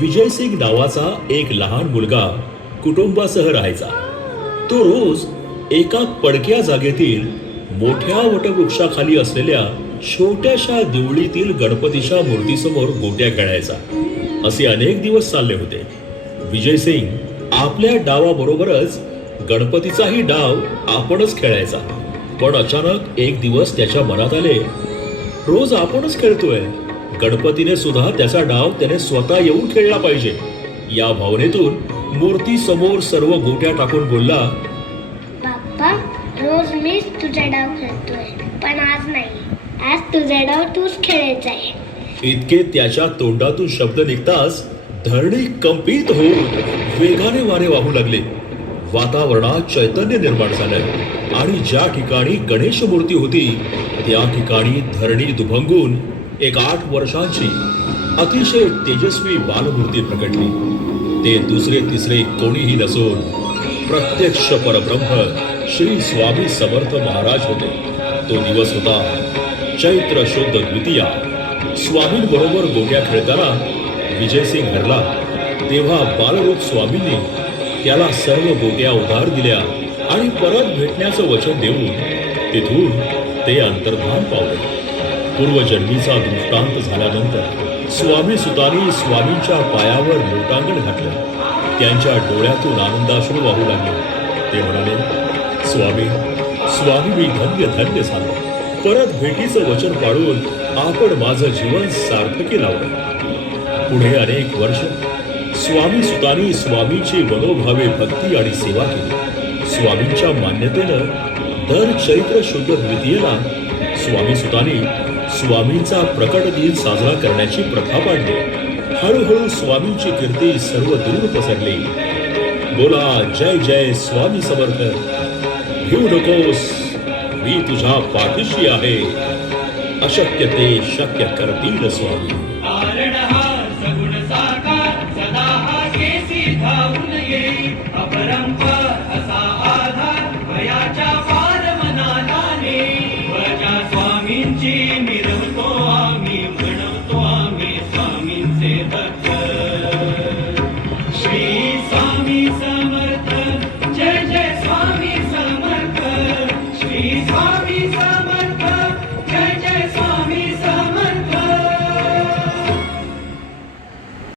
विजयसिंग नावाचा एक लहान मुलगा कुटुंबासह राहायचा. तो रोज एका पडक्या जागेतील मोठ्या वटवृक्षाखाली असलेल्या छोट्याशा देवळीतील गणपतीच्या मूर्तीसमोर गोट्या खेळायचा. असे अनेक दिवस चालले होते. विजयसिंग आपल्या डावाबरोबरच गणपतीचाही डाव आपणच खेळायचा. पण अचानक एक दिवस त्याच्या मनात आले, रोज आपणच खेळतोय, गणपतीने सुद्धा त्याचा डाव त्याने स्वतः येऊन खेळला पाहिजे. या भावनेतून मूर्ती समोर सर्व गोट्या टाकून बोलला, बाप्पा, रोज मीच तुझा डाव खेळतोय, पण आज नाही. आज तुझा डाव तूच खेळायचा आहे. इतके त्याच्या तोंडातून शब्द निघताच धरणी कंपित होऊन वेगाने वारे वाहू लागले. वातावरणात चैतन्य निर्माण झालं आणि ज्या ठिकाणी गणेश मूर्ती होती त्या ठिकाणी धरणी दुभंगून एक 8 वर्षांची अतिशय तेजस्वी बालमूर्ती प्रकटली. ते दुसरे तिसरे कोणीही नसून प्रत्यक्ष परब्रह्म श्री स्वामी समर्थ महाराज होते. तो दिवस होता चैत्र शुद्ध द्वितीया. स्वामींबरोबर गोट्या खेळताना विजयसिंग हरला तेव्हा बालरूप स्वामींनी त्याला सर्व गोट्या उधार दिल्या आणि परत भेटण्याचं वचन देऊन तिथून ते अंतर्धान पावले. पूर्वजन्मीचा दृष्टांत झाल्यानंतर स्वामी सुतांनी स्वामींच्या पायावर लोटांगण घातलं. त्यांच्या डोळ्यातून आनंदाश्रू वाहू लागले. ते म्हणाले, स्वामी, स्वामी, मी धन्य धन्य झालो. परत भेटीचं वचन पाळून आपण माझं जीवन सार्थकी लावलं. पुढे अनेक वर्ष स्वामी सुतांनी स्वामींची मनोभावे भक्ती आणि सेवा केली. स्वामींच्या मान्यतेनं दर चैत्र शुद्ध द्वितीयेला स्वामी सुतांनी स्वामींचा प्रकट दिन साजरा करण्याची प्रथा पाडली. हळूहळू स्वामींची कीर्ती सर्व दूर पसरली. बोला जय जय स्वामी समर्थ. भिवू नकोस, मी तुझ्या पाठीशी आहे. अशक्य ते शक्य करतील स्वामी.